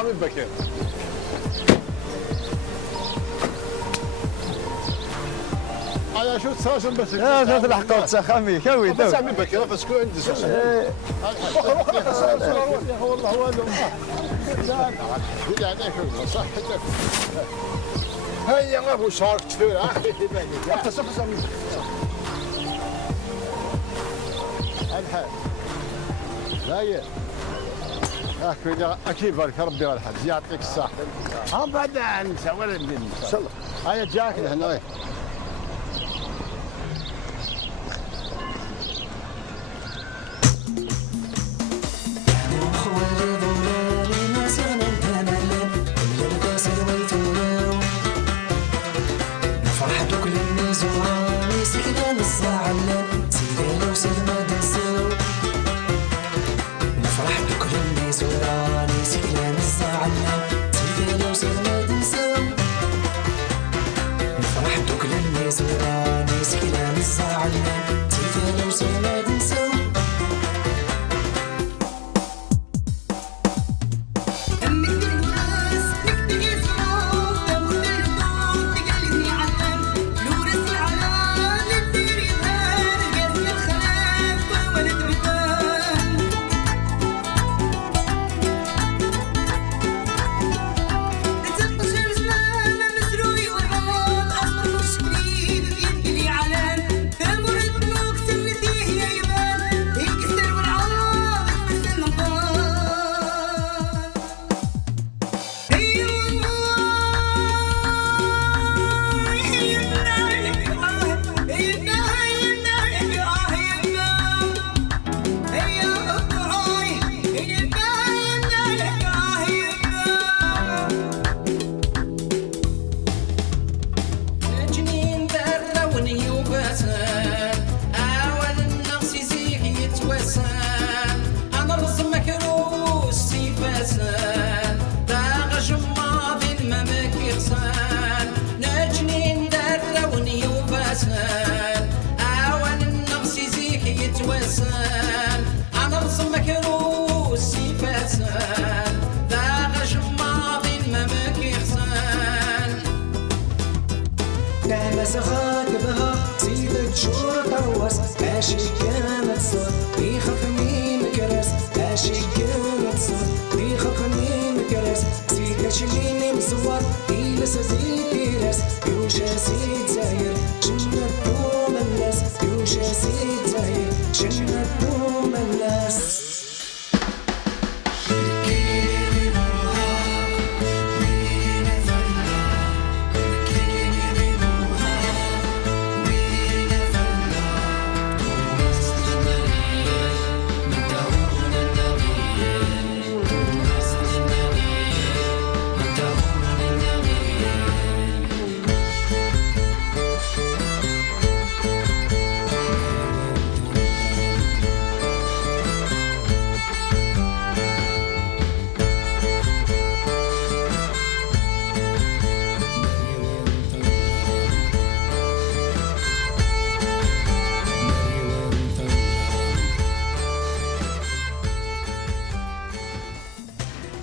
صامي بكير. انا شو تساشن بس لا تلحقوا تسخمي كوي بس عمي بكير بس كو عندي ساشن والله هو لا يعني صح هيا ابو شارك كثير بس عمي الحال لا اكيد بارك ربي والحج يعطيك الصحه. هم بعد نسى ولا ندير ان شاء الله. هيا جاك لهنا.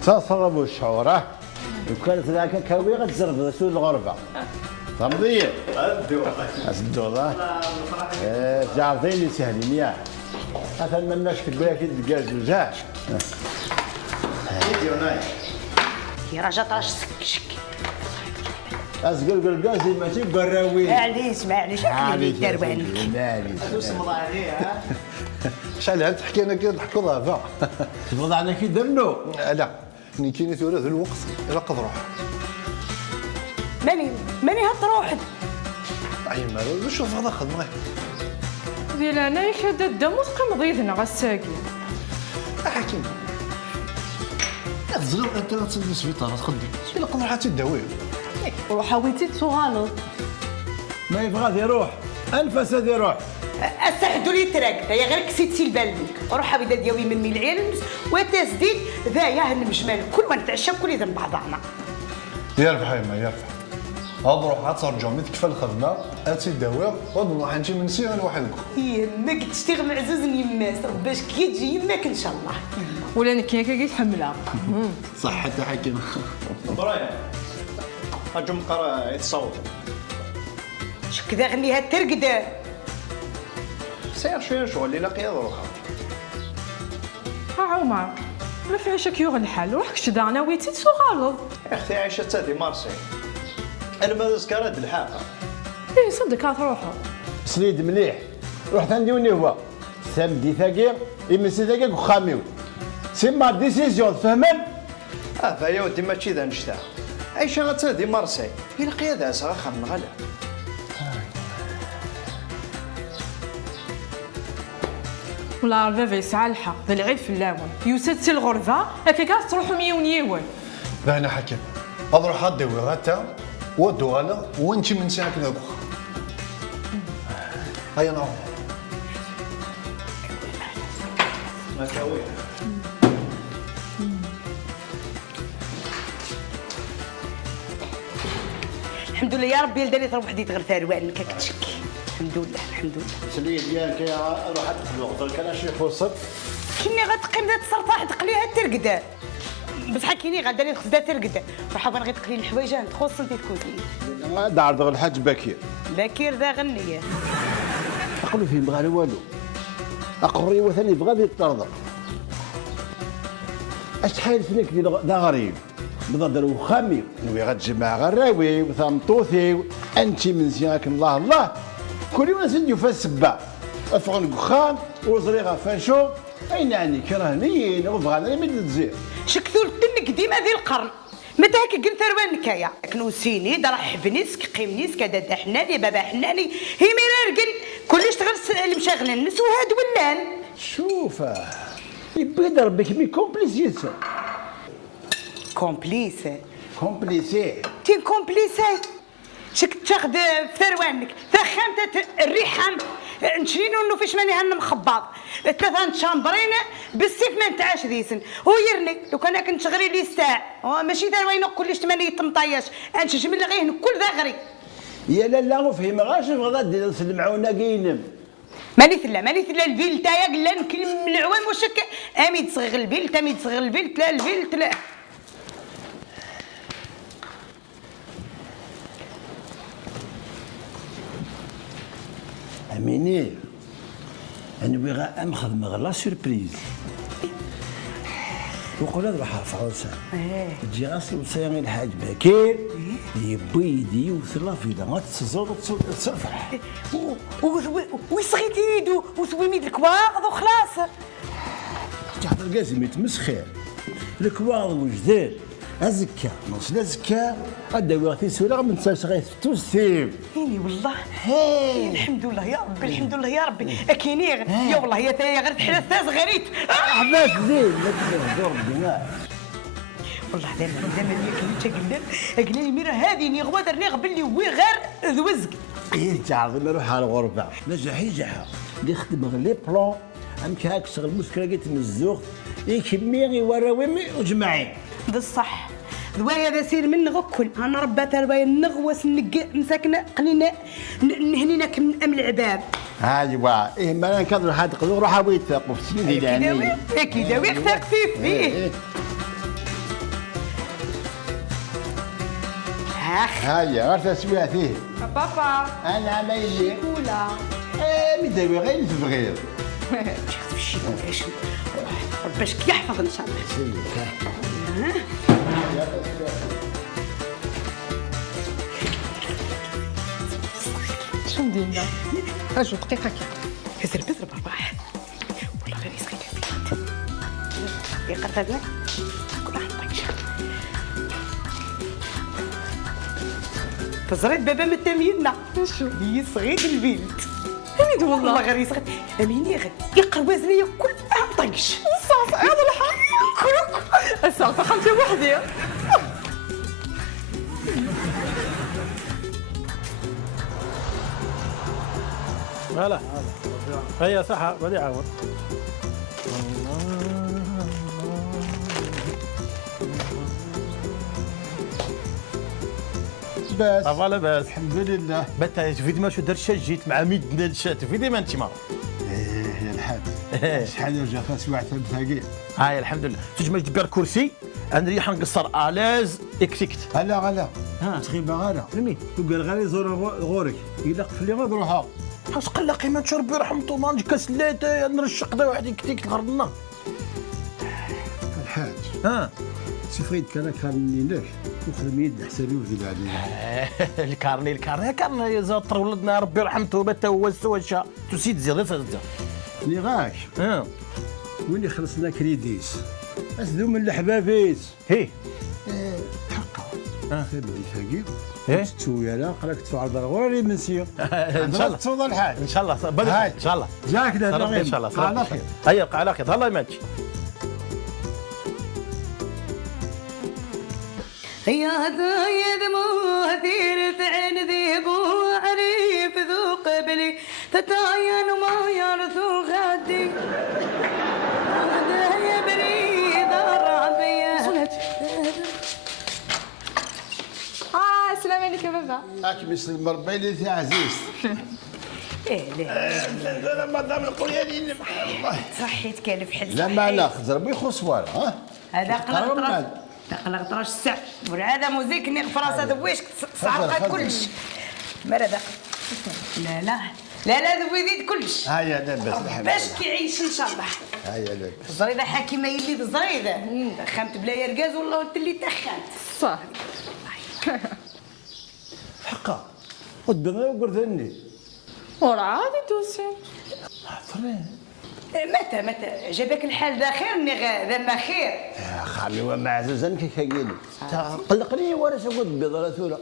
تصربوا الشعورة وكانت ذاك كوي غتزرب سود الغربة صمدية الدولة جارتين سهلين يا مثلا ما الناس كتقول لك الدجاج وزاش يا رجل طاش سكشك أزقل قل زي ما تيب قراوي معليش اللي دار بالك شحال تحكي انا كي نضحكوا ضعفا تبغض علينا كي درنو لا ملي كاين ثورة ذو الوقت لا قد روح ماني هتروح اي ما شوف هذا خدمه ديال انا يكاد الدم وتقام ضيدنا غساكي حكيم تزلو انت تسد السبيطار تخدم الا قدر حتى تداوي وحاولتي تغالط ما يبغى يروح الفساد يروح استحدوا لي تراك يا غير كسيتي البال منك روح بدا ديالي من العيال وتسديد ذا يا هالمجمال كل ما نتعشى كل اذا بعضنا يرفع يما يرفع اضروح ترجع مي تكفى الخدمه اتي داوي ونروح نجي من سي انا واحد يماك تشتغل معزوز يماس باش كي تجي يماك ان شاء الله. ولا نكيا كي تحملها. صح حتى حكيم. برايا اجو مقرا يتصوت شكذا غنيها ترقد. سير شويه شغل اللي لاقي روحها. عمر لا في عيشك يغ الحال روحك شدا انا ويتي تسو غلط. يا اختي عايشه تادي مارسي انا ما ذكرت الحاقه. ايه صدق تروحوا. سليد مليح رحت عندي ونيفا سامدي ثاقي يمسي ثاقي وخاميو سيما ديسيزيون فهمن. فيا ودي ماشي ذا نشتا عايشه غتادي مارسي الا قيادها سا خا من غلا. ولا البابا يسعى الحق ذا العيب في اللاون يوسد سي الغرفه هكا كاع تروحوا ميون يون. لا انا حكيم اضروح هدوي غاتا ودو غالا وانت من ساعه كذا بخ. هيا نروح. ما كاوي الحمد لله يا ربي لداني تروح وحدي تغير ثروان كتشكي. الحمد لله الحمد لله. سليد ديالك روح في الوقت كان شي خصك كني غتقيم ذات السرطاح تقليها ترقد. بصح كيني غدا خصها ترقد. وحابه نغي تقلي الحوايج تخص انت تكوزين. دار دغ الحاج بكير باكير ذا غنيه. اقول فيه بغى والو اقري وثاني بغى ذي الطرد اش حايل فيك ذا غريب بضد الوخامي نوي غتجمع غراوي وثمطوثي انت من زياك الله الله كل يوم نسديو في السبا افغن وخام وزري غفاشو اين يعني كرهنيين وبغانا مد تزير شكثول تنك ديما ذي القرن متى هكا قلت ثروان نكايا كنوسيني درحبني سكقيمني سكدادا حناني بابا حناني هي ميرارقن كلش تغرس المشاغل الناس وهاد ولان. شوف يبدا ربك مي كومبليسيسا كومبليسه كومبليسي تين كومبليسه شك تاخذ في ثروانك ثخمت الريحان نشرينو انه فيش ماني هن مخباط ثلاثه شامبرين بالسيف ما نتعاش ذيسن هو يرني لو كان كنت شغري لي ساع ماشي ثروينو كلش 8 18 انشج من غير كل ذا غري. يا لا لا نفهم غاش بغا دير نسلمعونا كاينم ماني ثلا الفيل تايا قال نكلم العوام وشك امي تصغر الفيل تامي تصغر الفيل تلا الفيل تلا. اميني انا بغا امخذ لا سوربريز وقول هذا راح فرنسا تجي غاسل وصيامي الحاج بكير يبيدي يوصل في دمات تصور تصفح ويصغيت يدو وسوي ميد الكواغض وخلاص. تحت القاسم يتمسخر الكواغض وجداد ازكى نص الازكى غدا وقتي سولا من تسغيت توسيم هيني والله الحمد لله يا ربي الحمد لله يا ربي اكيني يا والله يا ثايا غير تحل الثاز غريت عباس زين لا تهضر بالدماء والله دائما ياك انت قلنا لي ميرا هذه ني غوادر ني باللي وي غير ذوزق. ايه تعرف نروح على الغرفه نجح يجح اللي يخدم لي بلون امك هاك شغل مسكراكيت من الزوق يكمي وراوي وجمعين بالصح ذوايا هذا سير من غكل انا ربات روايه نغوس مساكنه قلينا نهنيناك من ام العباب. ايوا ايه ما نكضر هاد قدور روح ويثق في سيدي يعني اكيد ويثق فيه هيا غير تسويها فيه بابا انا مايلي كولا مداوي غير تفغير تاخذ في شي باش باش يحفظ ان شاء الله. شو ندير اجو دقيقه كي بزر برباح والله غير يسقيك يا قرطنا كل واحد طيش فزريت بابا متامينا شو هي صغير البيت حميد والله غير يسقيك اميني غير يقرب وزني كل عام طيش صافي هذا الحال كروك الساعه خمسة وحدي هلا هيا صح بدي اعاود لاباس صافا لاباس الحمد لله. بات تفيدي ما شو درت جيت مع ميد تفيدي ما انت ما ايه الحاج شحال جا فاس واحد ثقيل. هاي الحمد لله تجمع تبير كرسي انا ريح نقصر الاز اكسكت هلا تخيب غالا فهمي وقال غير زور غورك الا قفل لي غير روحها. حاس قلقي ما تشربي رحمته ما نجي كسلات نرشق دا واحد يكتيك الغرضنا الحاج ها سفريد كان لك وخدم يد حسابي وذي عليه. الكارني يا زاطر ولدنا ربي رحمته بات هو السواشا تسيد زياده فزده اللي غاك ها وين خلصنا كريديس اسدو من الحبابيت هي حقا خدمي ثقيل إيه؟ تسويا قراك تفعل ضروري منسيو ان شاء الله توضى الحال ان شاء الله بدأ ان شاء الله جاك ان شاء الله على خير هيا على خير الله يماتش يا هدايا دموع ثيرت عين ذيب وعريف ذو قبلي تتعين وما يرثو غادي هدايا بريد الربيع. السلام عليك يا بابا. هاك مثل المربي اللي عزيز. ايه لا انا مدام القريانين الله صحيت كالف حل لا ما ناخذ ربي يخص والو ها هذا قلق طراش الساعة والعادة موزيك نيق فراسة ذويش صعقت كلش مرة لا ذوي كلش هيا لاباس باش كيعيش ان شاء الله. هيا لاباس الزريده حكيمه يلي الزريده دخنت بلا يرقاز والله قلت اللي دخنت صح حقا قدامي وقردني ورا عادي توسين متى جابك الحال ذا خير ذا خير يا خالي وما عززن كي كايني قلقني وانا سقط بيض ثولا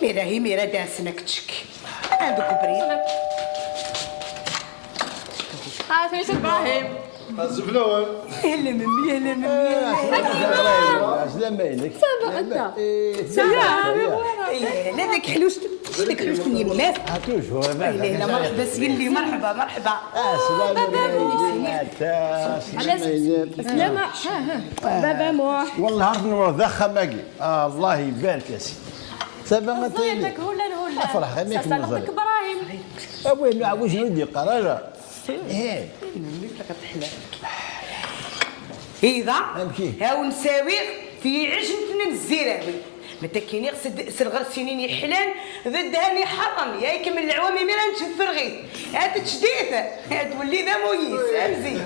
هي ميرا داسنك تشكي عندك بريد سميت ابراهيم الزفلون يلا ممي سلام عليك لا ذاك حلوش اليمات هاتوش هو لا مرحبا سقل لي مرحبا سلامة بابا مو والله عرفت نور ذا ماقي الله يبارك يا سيدي سابا صيتك هلا افرح خليك صدقتك ابراهيم وين عاوز ندي قراره ايه إذا هاو نساوي في عجن الزراوي متى كاين يقصد سرغر سنين يحلان ضد هاني حرم يا يكمل العوامي ميرا نشوف الغيث هات تشديثه تولي ذا مويس امزي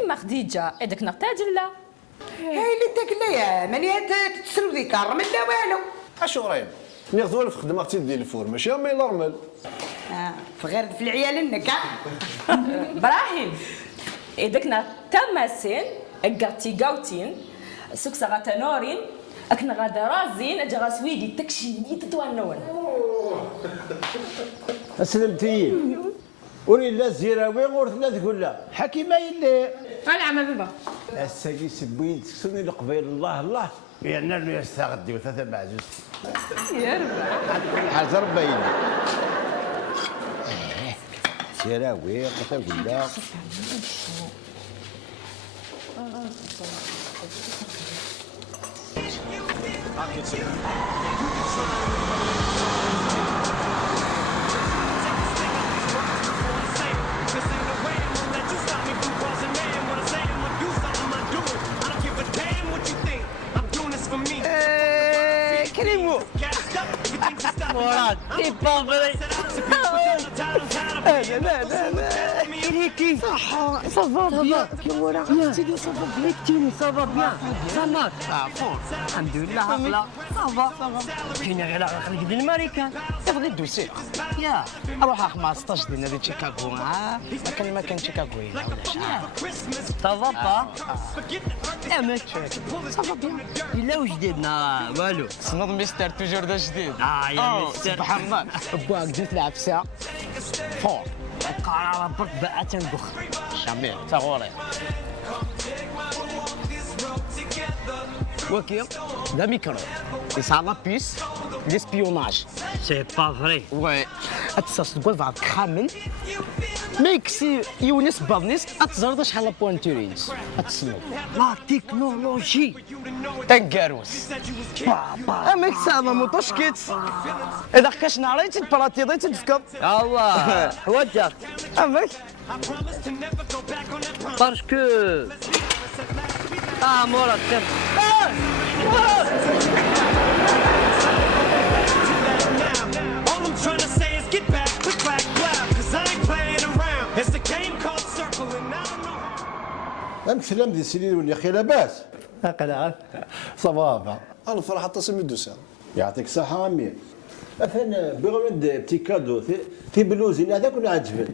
اما خديجه هذاك نقتاجل لا هاي اللي تاكل يا ماني تسلو ذيك الرمل لا والو اشو رايم نيغزول في خدمتي ديال الفور ماشي امي نورمال في غير في العيال انك ابراهيم إذاك تماسين أقرتي قوتين سكسة غتنورين أكنا غادا رازين أجا غاسويدي تكشيني تتوانون اسلمتي وري لا الزراوي غورت لا تقول لا حكيمه يلي نعم بابا الساقي سبوين تكسوني القبيل الله يعني انه يستغدي وثلاثه معزوز يا ربي حاجه ربي زراوي قلت لا كريمو مراد تي بافري لا كريكي صح صافا بيان كي ورا عرفتي صافا بيان كتيني صافا بيان سامات فور الحمد لله عقله صافا كاين غير خرج ديال الماريكان تاخذي الدوسي يا اروح 15 ديال هذه شيكاغو ما كان شيكاغو هنا ولا شحال صافا با لا ما صافا بيان الا وجديدنا والو صنوض ميستر توجور دا جديد يا ميستر سبحان الله باك جيت لعب ساعه فور القرار برك بقى تنقخ جميل تغوري وكيل ده ميكرو يسعى لا بيس ليسبيوناج سي با فري وي هتساس تقول بعد كامل ميكسي يونس بابنيس اتزرد شحال بوانتورينس اتسنو لا تكنولوجي تنكاروس بابا امك سامة موطوشكيت اذا كاش ناريت براتيضي تفكر الله حواجك امك باسكو مرتب All I'm trying to say is get back, quick back, clap, cause I ain't playing around. It's a game called Circle and I don't know. امك سلام دي سيدي يا اخي لاباس هكذا صافا انا فرحة تصمي الدوسان. يعطيك الصحة امير اثنا بغلد بتي كادو في بلوزين هذاك ولا عجبك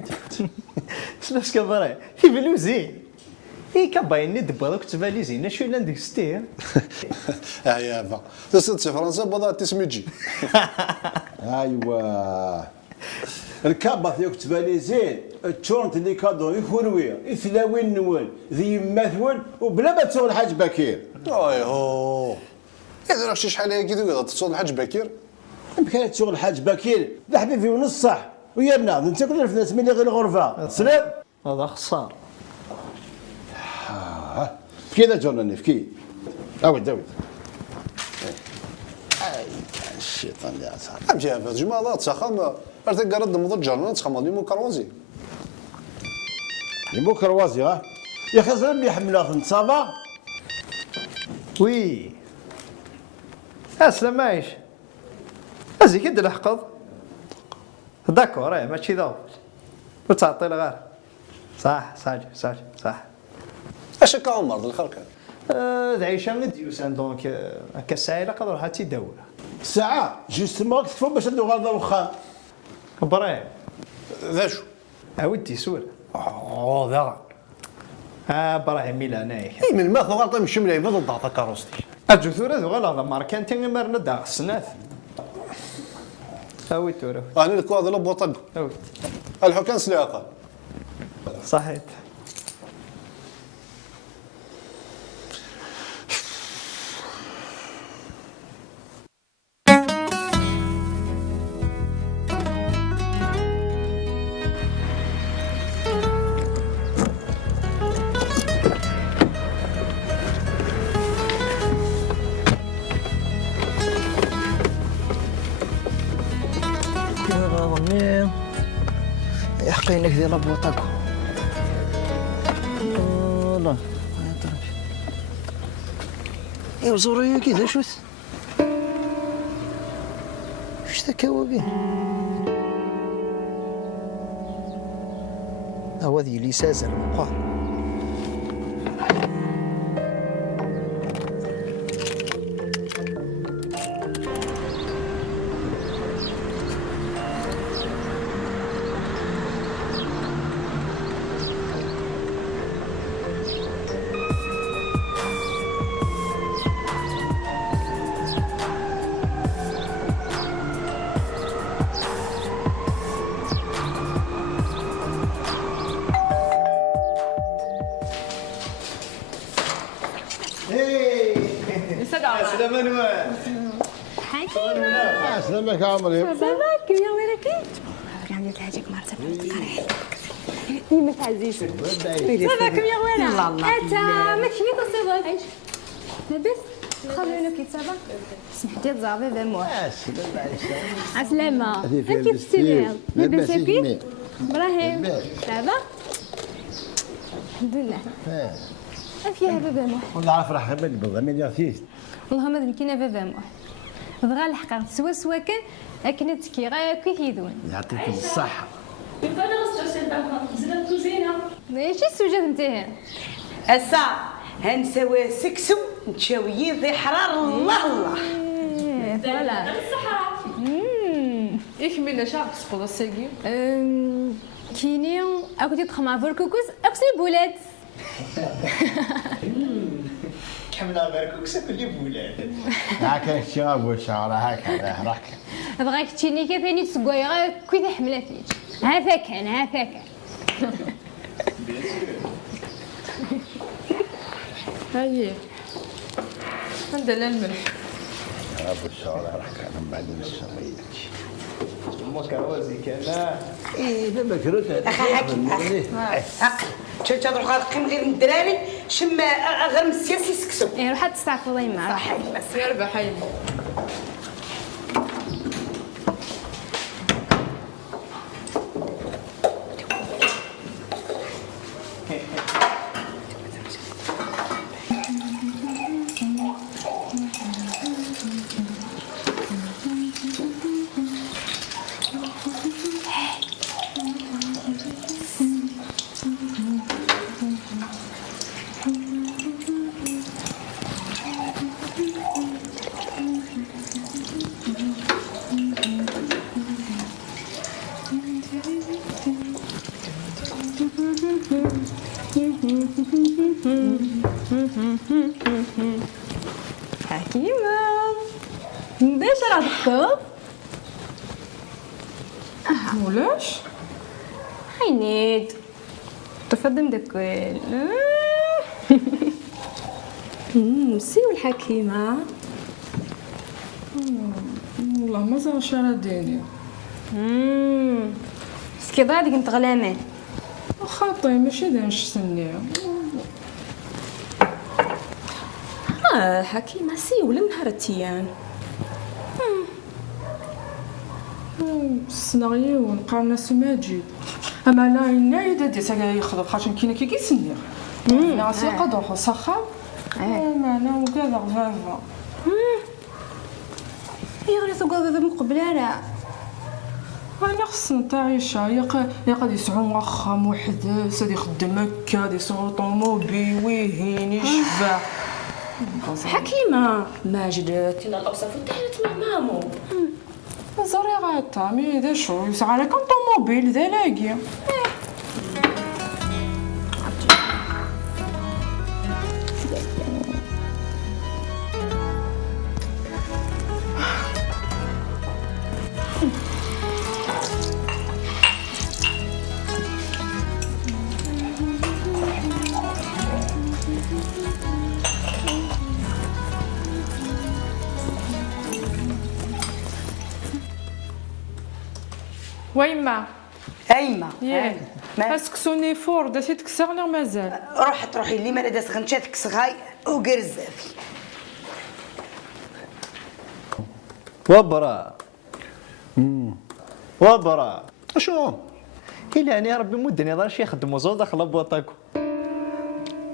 شنو سكبري في بلوزين اي كبايني دبرك تبالي زينه شو عندك ستير يا فا تصير في فرنسا بضع تسمي جي. ايوا الكابا ثيوك تبالي زين تشونت اللي كادو يفروي يثلاوين نوال ذي مثول وبلا ما تسول الحاج بكير ايهو اذا راك شي شحال هيك كذا تصور الحاج بكير. بكرة تشغل الحاج بكير لا حبيبي ونص صح ويانا انت كلنا في ناس ملي غير الغرفه سلام هذا خسار كذا جرني في كي عاود عاود الشيطان يا صاحبي امشي يا فا جماعة تسخم ارتك قرد مضر جرنا تسخم لي كروازي. يمو كروازي ها يا اخي زلمه اللي يحملها في صافا وي اسلم عايش ازي كد الحقض داكور ماشي ذا وتعطي غير صح صح اش هكا عمر الخير كان. عيشه نديوسان دونك كالساعه قدر حتى يدور ساعه جوستومون كتفو باش ندو غلطه وخا ابراهيم ذا شو؟ عاودتي سور ذا ابراهيم ميلا نايك اي من ما غلطه مش ملي بضل ضغط كاروستي. الجثور هذو غير هذا ماركان تي مرنا داغ السنات اوي تورا انا الكو هذا لو بوطق اوي الحكام سلاقه. صحيت يحقينك ذي لابوطاكو والله ايوا زوري كذا شوت واش ذاك هو به هو ذي لي سازر وقع حكيمة سلامك عمري سلامك يا ولكن عملت حاجك مرتب ما تعزيش صافاكم يا ولا انت ما كشني تصيبك عيش لاباس خلينا كي تصابا سمحتي تزعبي بموح عسلامة كيف تسير لاباس كيف ابراهيم لابا الحمد لله افيها بابا موح والله عارف راح بالي بالضمير يا ثيث والله ما ذكينا بابا موح بغا الحقا سوا كان لكن تكي غا كيف يدون يعطيكم الصحة ماشي السوجات نتاعها اسا هنسوي سكسو نتشاوي ذي حرار الله الله فوالا Ich meine Schatz, pour das Segi. كيني اكو تدخل مع فوركوكوس اكو بولات كمنا غير كل بولاد هكا الشباب والشعر هكا راك بغاك تشيني كيف ثاني تسقوي غا كي حملات ليش هذا كان هاي عندنا الملح ابو الشعر راك من بعد الشمية ما كروازي كان ايه دابا كروت اخي حكي عقل مشيت تروح غير غير من الدراري شم غير من السياسي يسكتوا ايه روح تستعفوا الله يما. صح بس يربح حي. حكيمة ليش راه ضحكوا؟ ولاش؟ عينيد تفضل مدكويل. سيو الحكيمة. والله ما زالش على ديني. سكي ضاع ديك نتغلامان. خاطي ماشي دانش سني. حكيمة سيو لنهارتيان. السيناريو نقارنا سي ماجد. اما انا نايده دي ساكا يخدم خاطر كاينه كي كيسني. ناسي قدر سخا. ما انا وكذا غفافه. يا غير تقول من قبل راه. انا خص نتعيشها يا قد يسعو واخا محدث هادي يخدم هكا هادي يسوق طوموبيل ويهين يشبع. حكيمة ماجد تينا الأوصاف انتهت مع مامو. زوري غاتا مي دا شو يسعى لك طوموبيل ذا لاقي. ويما ايما ياه اسكسوني فور داتي تكسر لا مازال. روحي اللي ما داس غنشات كسغاي وقرزافي وبرا وبرا اشو إلا أنا ربي مدني ضر شي يخدموا زود داخل بواطاكو.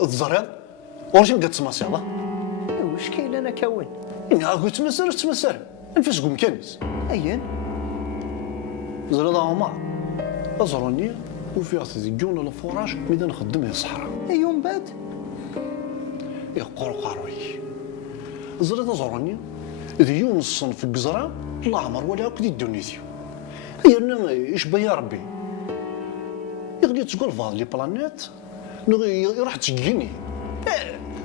الزريض ورجم قد تماسي هذا واش كاين أنا كون؟ إني أقول تمسر نفس قوم كنز أين؟ زريض عمر أزروني وفي أسيزيون الفراج ميدا نخدم في الصحراء يوم بعد يقول قاروي زريض أزروني إذا يوم الصن في الجزرة الله عمر ولا أكدي الدنيثيو يرنا يشبه يا ربي يغلي تقول فاض لي بلانيت يروح تجيني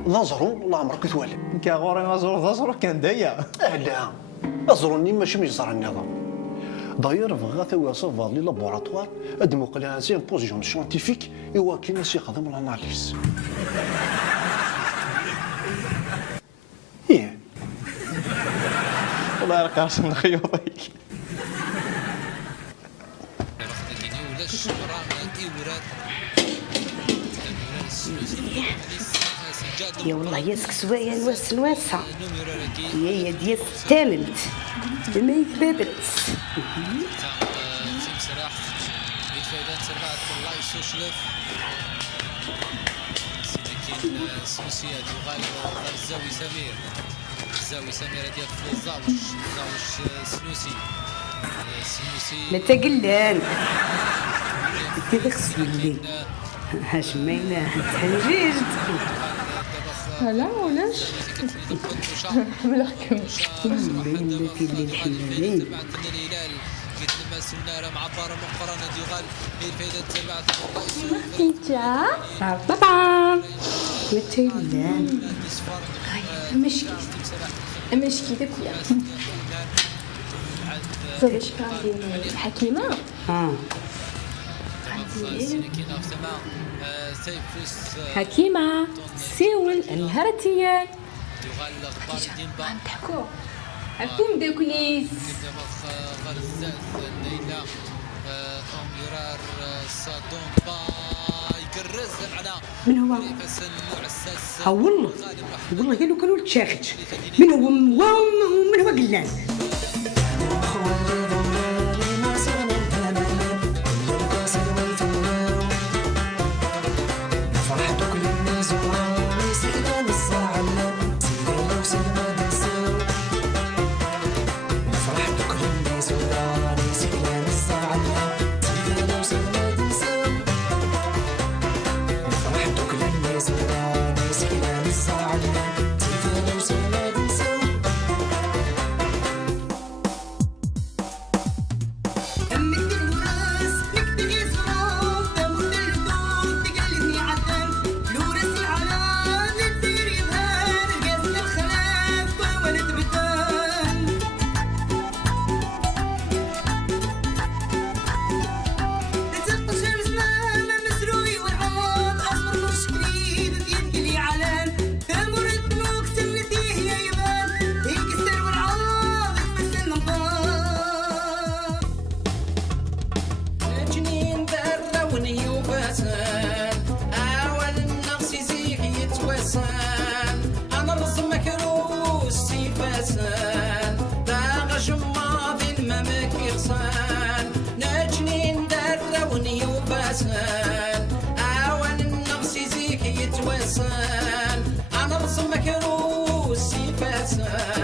نظروا الله عمرك ثوالي كاغوري نظروا كان دايا لا أزروني ماشي ميزرع النظام داير بغا تواسف فاض لي لابوراتوار ادمو قلها سي بوزيشن سيانتيفيك ايوا كي ناس يخدم الاناليز ايه والله راه كارس نخيوطيك يا والله يا سكسوايا نواس نواسة يا ديال الثامنت ما يتبادلت لا تقلان انت خصني لي هاشمينا تحنجيجت لا ولاش ملحكم بنتي اللي الحلالين بيتزا بابا متلان مشكي داك يا زوج غادي حكيمة حكيمة سيول الهرتية نضحكوا عفو مداكليس من هو؟ ها والله والله قالوا كانوا تشاخد من هو من هو قلان أوان النغس يزيك يتوسن أنا رسمك روسي فاسن